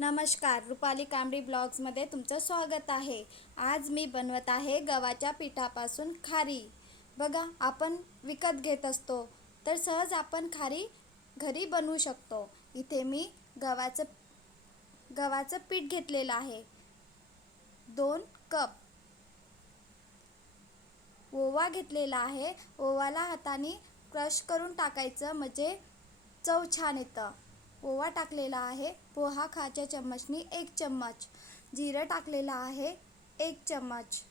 नमस्कार रुपाली कांबडी ब्लॉग्समध्ये तुमचं स्वागत आहे. आज मी बनवत आहे गव्हाच्या पिठापासून खारी. बघा आपण विकत घेत असतो तर सहज आपण खारी घरी बनवू शकतो. इथे मी गव्हाचं गव्हाचं पीठ घेतलेलं आहे. दोन कप ओवा घेतलेला आहे. ओवाला हाताने क्रश करून टाकायचं म्हणजे चव छान येतं. ओवा टाकलेला आहे. पोहा खाच्या चम्मचनी एक चम्मच. जिरं टाकलेलं आहे एक चम्मच.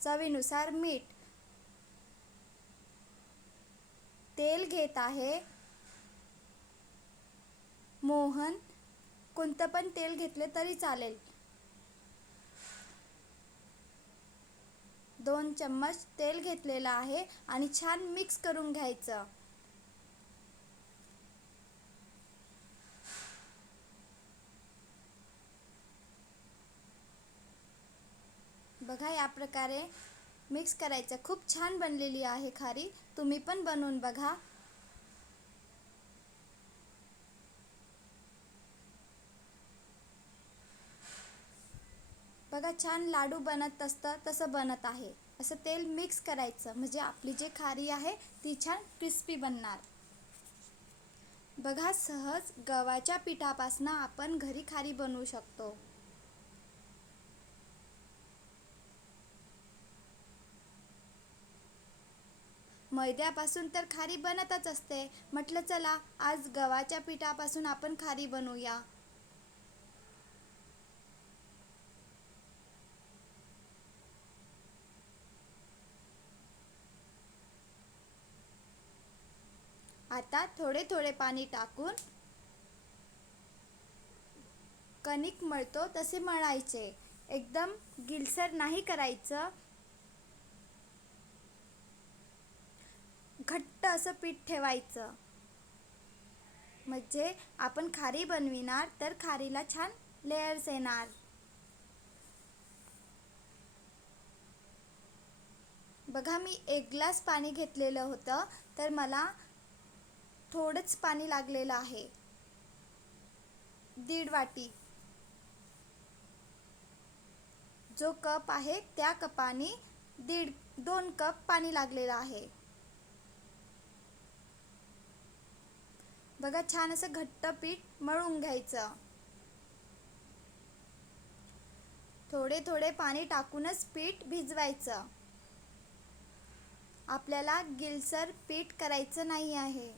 चवीनुसार मीठ. तेल घेत आहे. मोहन. कोणतं पण तेल घेतले तरी चालेल. दोन चम्मच तेल घेतलेलं आहे आणि छान मिक्स करून घ्यायचं. बघा या प्रकारे मिक्स करायचं. खूप छान बनलेली आहे खारी. तुम्ही पण बनवून बघा. बघा छान लाडू बनत असतं तसं बनत आहे. असं तेल मिक्स करायचं. म्हणजे आपली जी खारी आहे ती छान क्रिस्पी बनणार. बघा सहज गव्हाच्या पिठापासून आपण घरी खारी बनवू शकतो. मैद्यापासून तर खारी बनतच असते. म्हटलं चला आज गव्हाच्या पिठापासून आपण खारी बनवूया. आता थोडे थोडे पाणी टाकून कणिक मळतो तसे मळायचे. एकदम गिलसर नाही करायचं. घट्ट असं पीठ ठेवायचं. म्हणजे आपण खारी बनविणार तर खारीला छान लेयर्स येणार. बघा मी एक ग्लास पाणी घेतलेलं होतं तर मला थोडंच पाणी लागलेलं आहे. दीड वाटी. जो कप आहे त्या कपाने दीड दोन कप पाणी लागलेलं आहे. बघा छान असं घट्ट पीठ मळून घ्यायचं. थोडे थोडे पाणी टाकूनच पीठ भिजवायचं. आपल्याला गिलसर पीठ करायचं नाही आहे.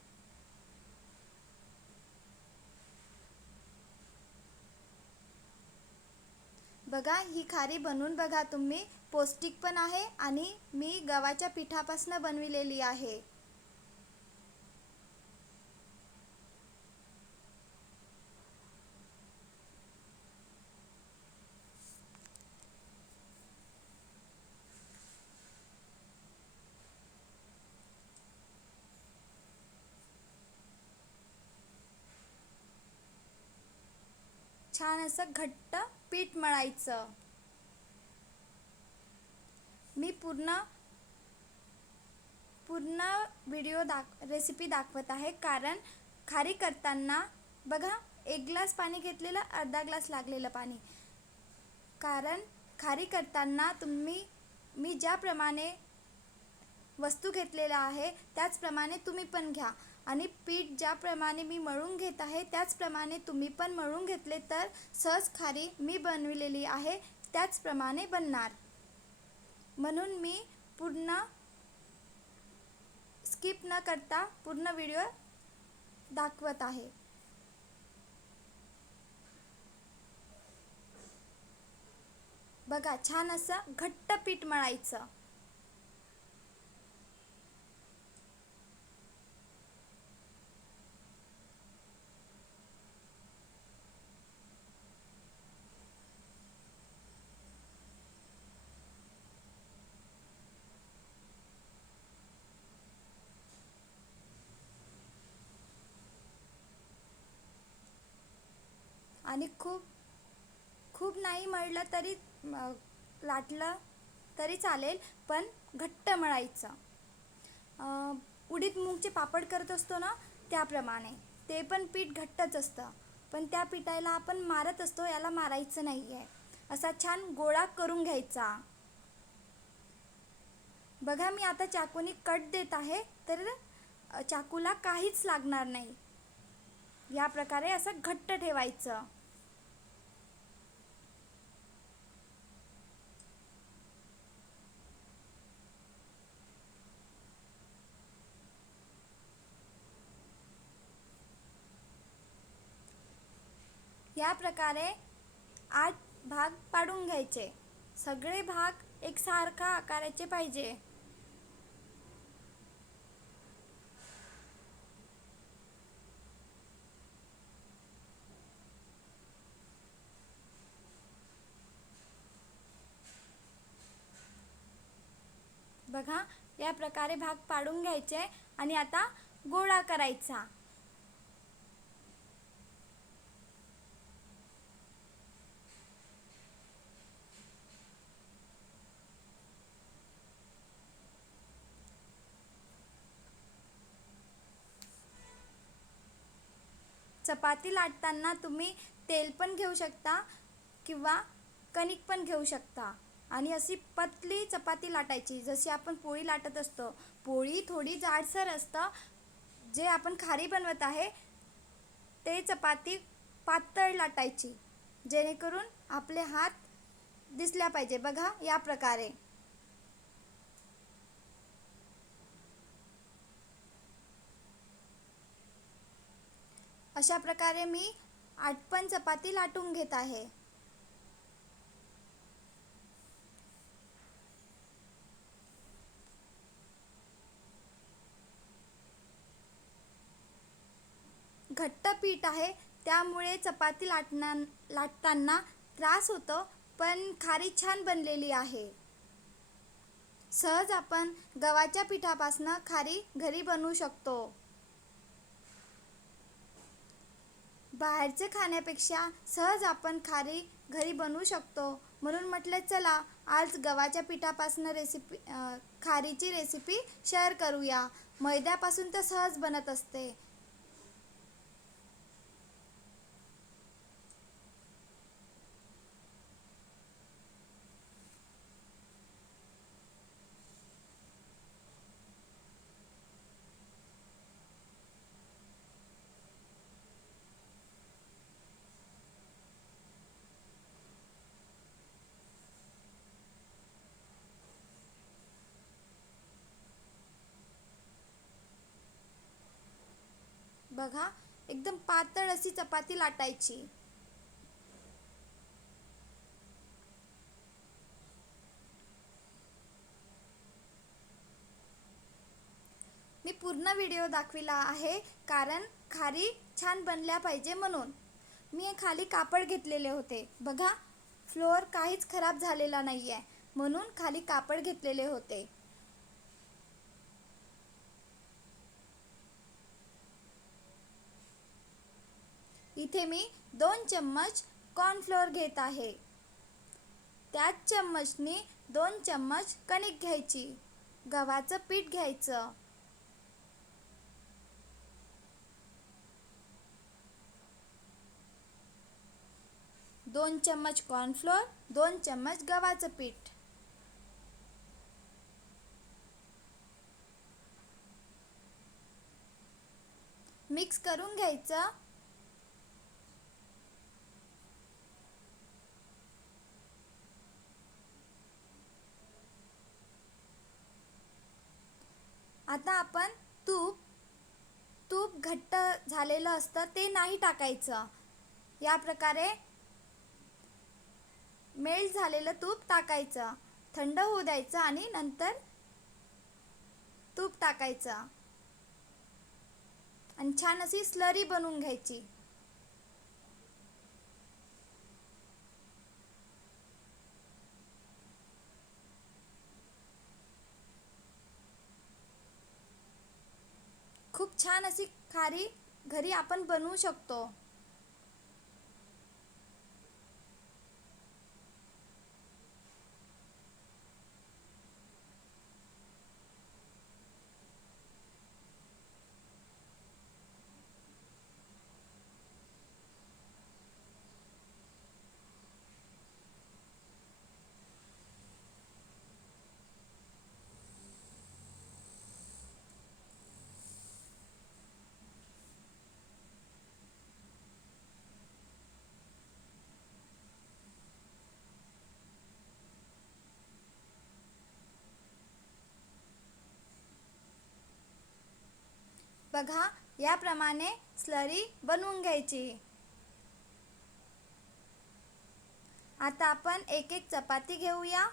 बघा ही खारी बनवून बघा तुम्ही. पौष्टिक पण आहे आणि मी गव्हाच्या पिठापासून बनविलेली आहे. छान असं घट्ट पीठ मळायचं. मी पूर्ण पूर्ण व्हिडिओ दाख रेसिपी दाखवत आहे. कारण खारी करताना बघा एक ग्लास पाणी घेतलेलं अर्धा ग्लास लागलेलं पाणी. कारण खारी करताना तुम्ही मी ज्याप्रमाणे वस्तू घेतलेल्या आहे त्याचप्रमाणे तुम्ही पण घ्या. आणि पीठ ज्याप्रमाणे मी मळून घेत आहे त्याचप्रमाणे तुम्ही पण मळून घेतले तर सहज खारी मी बनविलेली आहे त्याचप्रमाणे बनणार. म्हणून मी पूर्ण स्किप न करता पूर्ण व्हिडिओ दाखवत आहे. बघा छान असं घट्ट पीठ मळायचं. आणि खूप खूप नाही मळलं तरी लाटलं तरी चालेल पण घट्ट मळायचं उडीद मूगचे पापड करत असतो ना त्याप्रमाणे. ते पण पीठ घट्टच असतं. पण त्या पिठाला आपण मारत असतो याला मारायचं नाही आहे असा छान गोळा करून घ्यायचा. बघा मी आता चाकूने कट देत आहे तर चाकूला काहीच लागणार नाही. या प्रकारे असं घट्ट ठेवायचं. या प्रकारे आठ भाग पाडून घ्यायचे. सगळे भाग एकसारखा आकाराचे पाहिजे. बघा या प्रकारे भाग पाडून घ्यायचे आणि आता गोळा करायचा. चपाती लाटताना तुम्ही तेल पण घेऊ शकता किंवा कणिक पण घेऊ शकता. आणि अशी पतली चपाती लाटायची. जशी आपण पोळी लाटत असतो पोळी थोडी जाडसर असतं. जे आपण खारी बनवत आहे ते चपाती पातळ लाटायची. जेणेकरून आपले हात दिसल्या पाहिजे. बघा या प्रकारे. अशा प्रकारे मी आठपण चपाती लाटून घेत आहे. घट्ट पीठ आहे त्यामुळे चपाती लाटना लाटताना त्रास होतो पण खारी छान बनलेली आहे. सहज आपण गव्हाच्या पिठापासनं खारी घरी बनवू शकतो. बाहेरचे खाण्यापेक्षा सहज आपण खारी घरी बनवू शकतो. म्हणून म्हटलं चला आज गव्हाच्या पिठापासून रेसिपी खारीची रेसिपी शेअर करूया. मैद्यापासून तर सहज बनत असते. बघा. एकदम पातळ अशी चपाती लाटायची. मी पूर्ण व्हिडिओ दाखविला आहे कारण खारी छान बनल्या पाहिजे म्हणून. मी खाली कापड घेतलेले होते. बघा फ्लोअर काहीच खराब झालेला नाही आहे म्हणून खाली कापड घेतलेले होते. इथे मी दोन चम्मच कॉर्नफ्लोअर घेत आहे. त्याच चम्मचने दोन चम्मच कणिक घ्यायची. गव्हाचं पीठ घ्यायचं. दोन चम्मच कॉर्नफ्लोअर दोन चम्मच गव्हाचं पीठ. मिक्स करून घ्यायचं. आता आपण तूप तूप घट्ट झालेलं असतं ते नाही टाकायचं. या प्रकारे मेल्ट झालेलं तूप टाकायचं. थंड होऊ द्यायचं आणि नंतर तूप टाकायचं. आणि छान अशी स्लरी बनवून घ्यायची. खूप छान अशी खारी घरी आपण बनवू शकतो. बघा याप्रमाणे स्लरी बनवून घ्यायची. आता आपण एक एक चपाती घेऊया.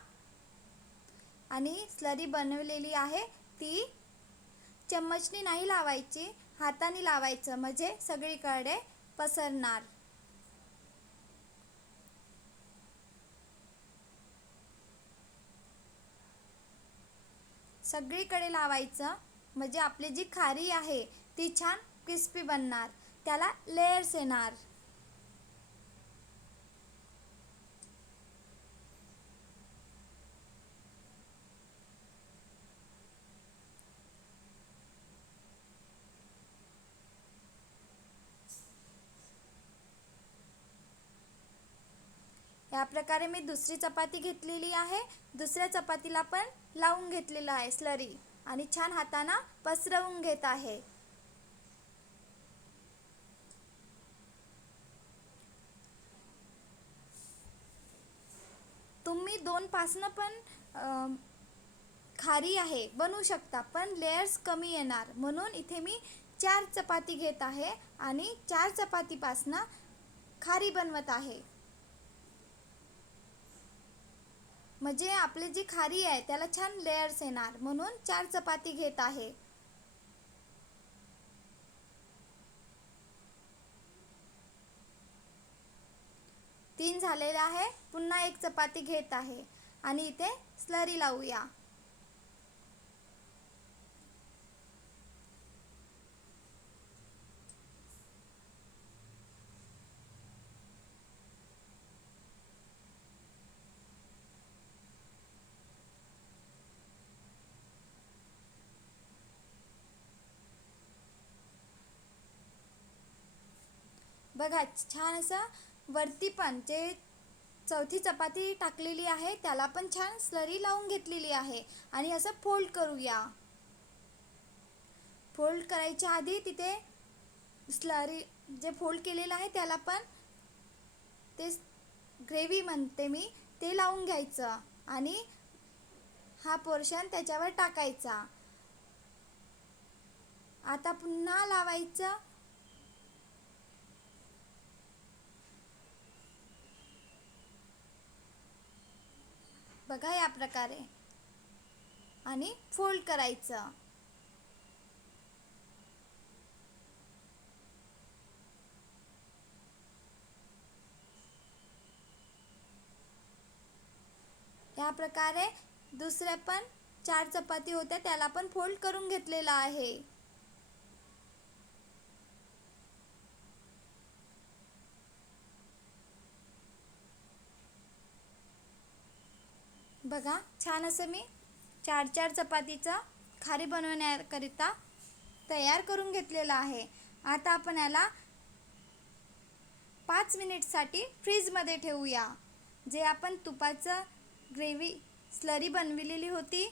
आणि स्लरी बनवलेली आहे ती चम्मचनी नाही लावायची हाताने लावायचं म्हणजे सगळीकडे पसरणार. सगळीकडे लावायचं. म्हणजे आपली जी खारी आहे ती छान क्रिस्पी बनणार. त्याला लेयर्स येणार. या प्रकारे मी दुसरी चपाती घेतलेली आहे. दुसऱ्या चपातीला पण लावून घेतलेलं आहे स्लरी आणि छान हाताना पसरवून घेत आहे. तुम्ही दोन पासनं पण खारी आहे बनवू शकता पण लेयर्स कमी येणार. म्हणून इथे मी चार चपाती घेत आहे आणि चार चपातीपासनं खारी बनवत आहे. म्हणजे आपली जी खारी आहे त्याला छान लेयर्स येणार. म्हणून चार चपाती घेत आहे. तीन झालेले आहे. पुन्हा एक चपाती घेत आहे. आणि इथे स्लरी लावूया. बघा छान असं वरती पण जे चौथी चपाती टाकलेली आहे त्याला पण छान स्लरी लावून घेतलेली आहे. आणि असं फोल्ड करूया. फोल्ड करायच्या आधी तिथे स्लरी जे फोल्ड केलेलं आहे त्याला पण ते ग्रेव्ही म्हणते मी ते लावून घ्यायचं. आणि हा पोर्शन त्याच्यावर टाकायचा. आता पुन्हा लावायचं. बघा या प्रकारे. आणि फोल्ड करायचं. या प्रकारे दुसऱ्या पण चार चपाती होत्या त्याला पण फोल्ड करून घेतलेला आहे. बघा छान असं मी चार चार चपातीचा खारी बनवण्याकरिता तयार करून घेतलेला आहे. आता आपण याला पाच मिनिटसाठी फ्रीजमध्ये ठेवूया. जे आपण तुपाचं ग्रेव्ही स्लरी बनविलेली होती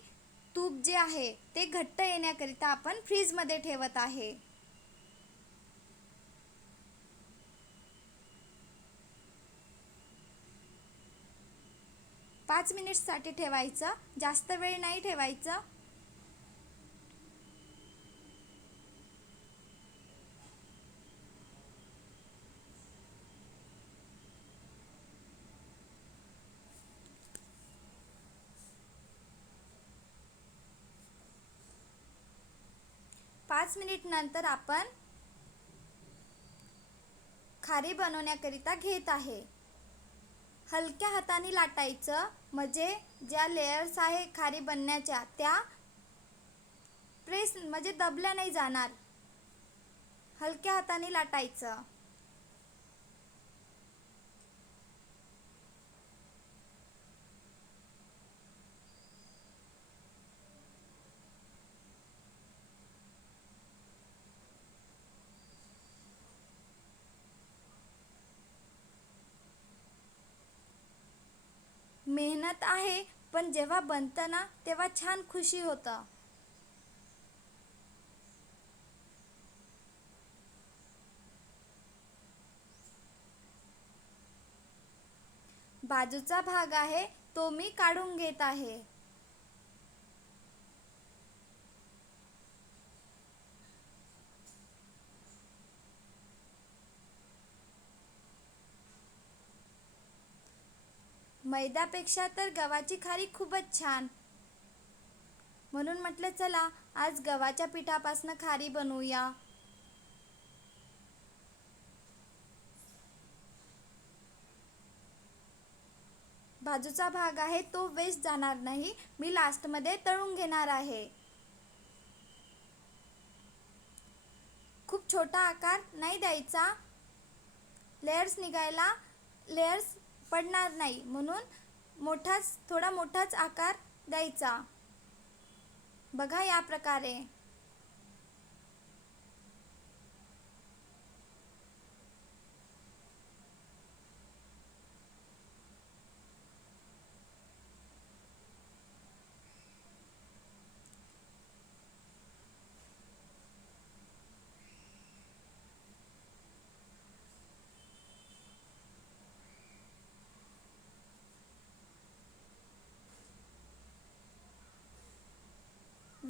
तूप जे आहे ते घट्ट येण्याकरिता आपण फ्रीजमध्ये ठेवत आहे. पाच मिनिट्ससाठी ठेवायचं. जास्त वेळ नाही ठेवायचं. पाच मिनिट नंतर आपण खारी बनवण्याकरिता घेत आहे. हलक्या हाताने लाटायचं. म्हणजे ज्या लेयर्स आहे खारी बनण्याच्या त्या प्रेस म्हणजे दबल्या नाही जाणार. हलक्या हाताने लाटायचं. मेहनत आहे पण जेव्हा बनतं ना तेव्हा छान खुशी होतं. बाजूचा भाग आहे तो मी काढून घेत आहे. मैद्यापेक्षा तर गव्हाची खारी खूपच छान. म्हणून म्हटलं चला आज गव्हाच्या पिठापासनं खारी बनवूया. बाजूचा भाग आहे तो वेस्ट जाणार नाही. मी लास्टमध्ये तळून घेणार आहे. खूप छोटा आकार नाही द्यायचा. लेयर्स निघायला लेयर्स पडणार नाही. म्हणून मोठाच थोडा मोठाच आकार द्यायचा. बघा या प्रकारे.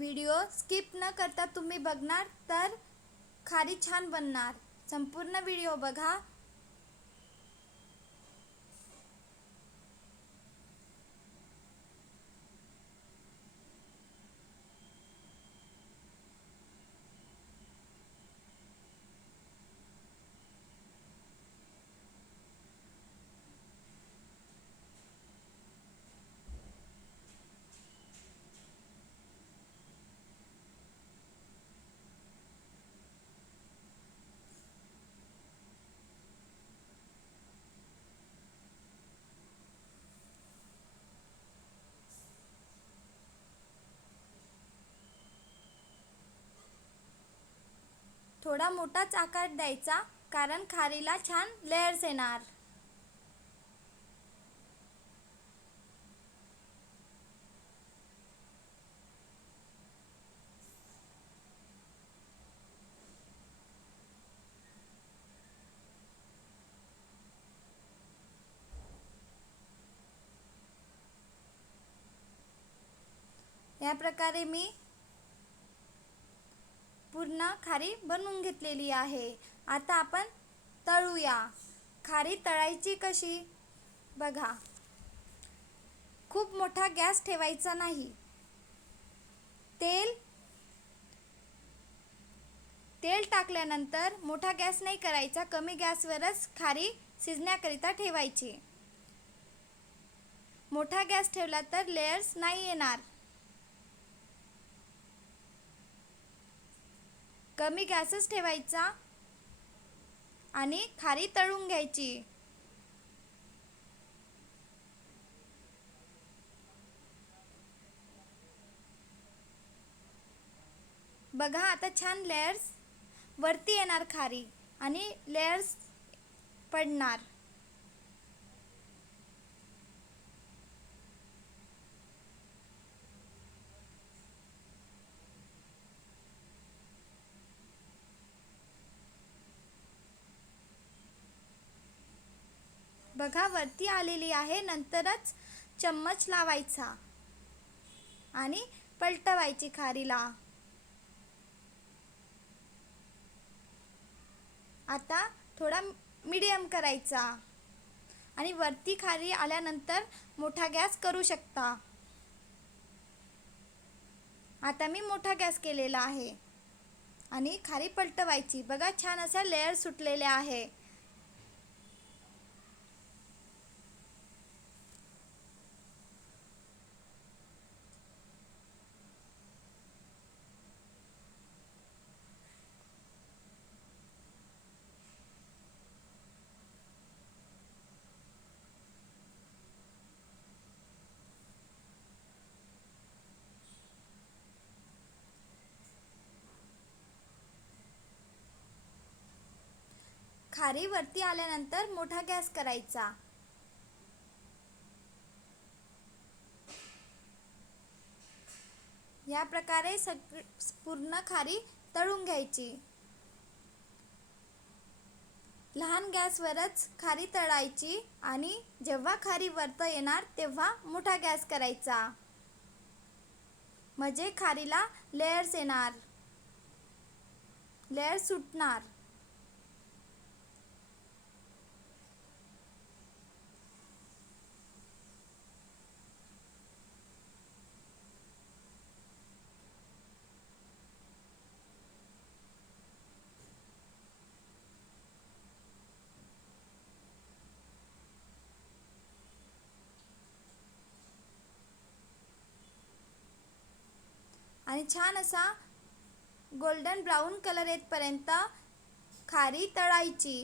व्हिडिओ स्किप न करता तुम्ही बघणार तर खारी छान बनणार. संपूर्ण व्हिडिओ बघा. थोडा मोठाच आकार द्यायचा कारण खारीला छान लेयर्स येणार. या प्रकारे मी पूर्ण खारी बनवून घेतलेली आहे. आता आपण तळूया. खारी तळायची कशी? बघा. खूप मोठा गॅस ठेवायचा नाही. तेल तेल टाकल्यानंतर मोठा गॅस नाही करायचा कमी गॅसवरच खारी शिजण्याकरिता ठेवायची. मोठा गॅस ठेवला तर लेयर्स नाही येणार. कमी गॅसच ठेवायचा आणि खारी तळून घ्यायची. बघा आता छान लेयर्स वरती येणार खारी आणि लेयर्स पडणार. बघा वरती आलेली आहे. नंतरच चम्मच लावायचा आणि पलटवायची खारीला. आता थोडा मीडियम करायचा आणि वरती खारी आल्यानंतर मोठा गॅस करू शकता. आता मी मोठा गॅस केलेला आहे आणि खारी पलटवायची. बघा छान असा लेअर सुटलेल्या आहे. खारी वरती आल्यानंतर मोठा गॅस करायचा. या प्रकारे सग पूर्ण खारी तळून घ्यायची. लहान गॅसवरच खारी तळायची आणि जेव्हा खारी वरतं येणार तेव्हा मोठा गॅस करायचा. म्हणजे खारीला लेयर्स येणार. लेयर्स सुटणार. आणि छान असा गोल्डन ब्राऊन कलर येतपर्यंत खारी तळायची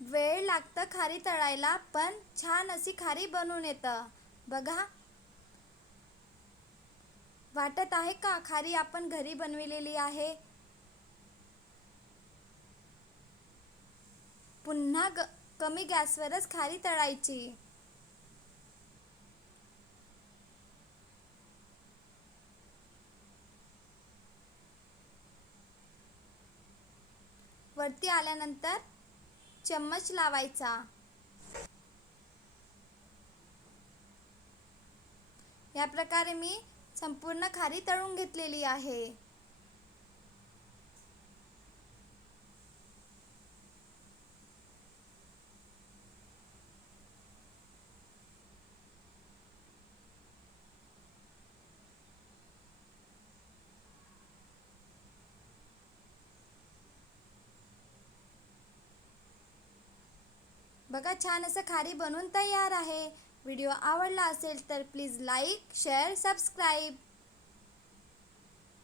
वेळ लागतं खारी तळायला पण छान अशी खारी बनून येतं. बघा. वाटत आहे का? खारी आपण घरी बनविलेली आहे. पुन्हा ग कमी गॅसवरच खारी तळायची. वरती आल्यानंतर चम्मच लावायचा. या प्रकारे मी संपूर्ण खारी तळून घेतलेली आहे. बघा छान असं खारी बनवून तयार आहे. व्हिडिओ आवडला असेल तर please like share subscribe.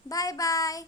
Bye bye.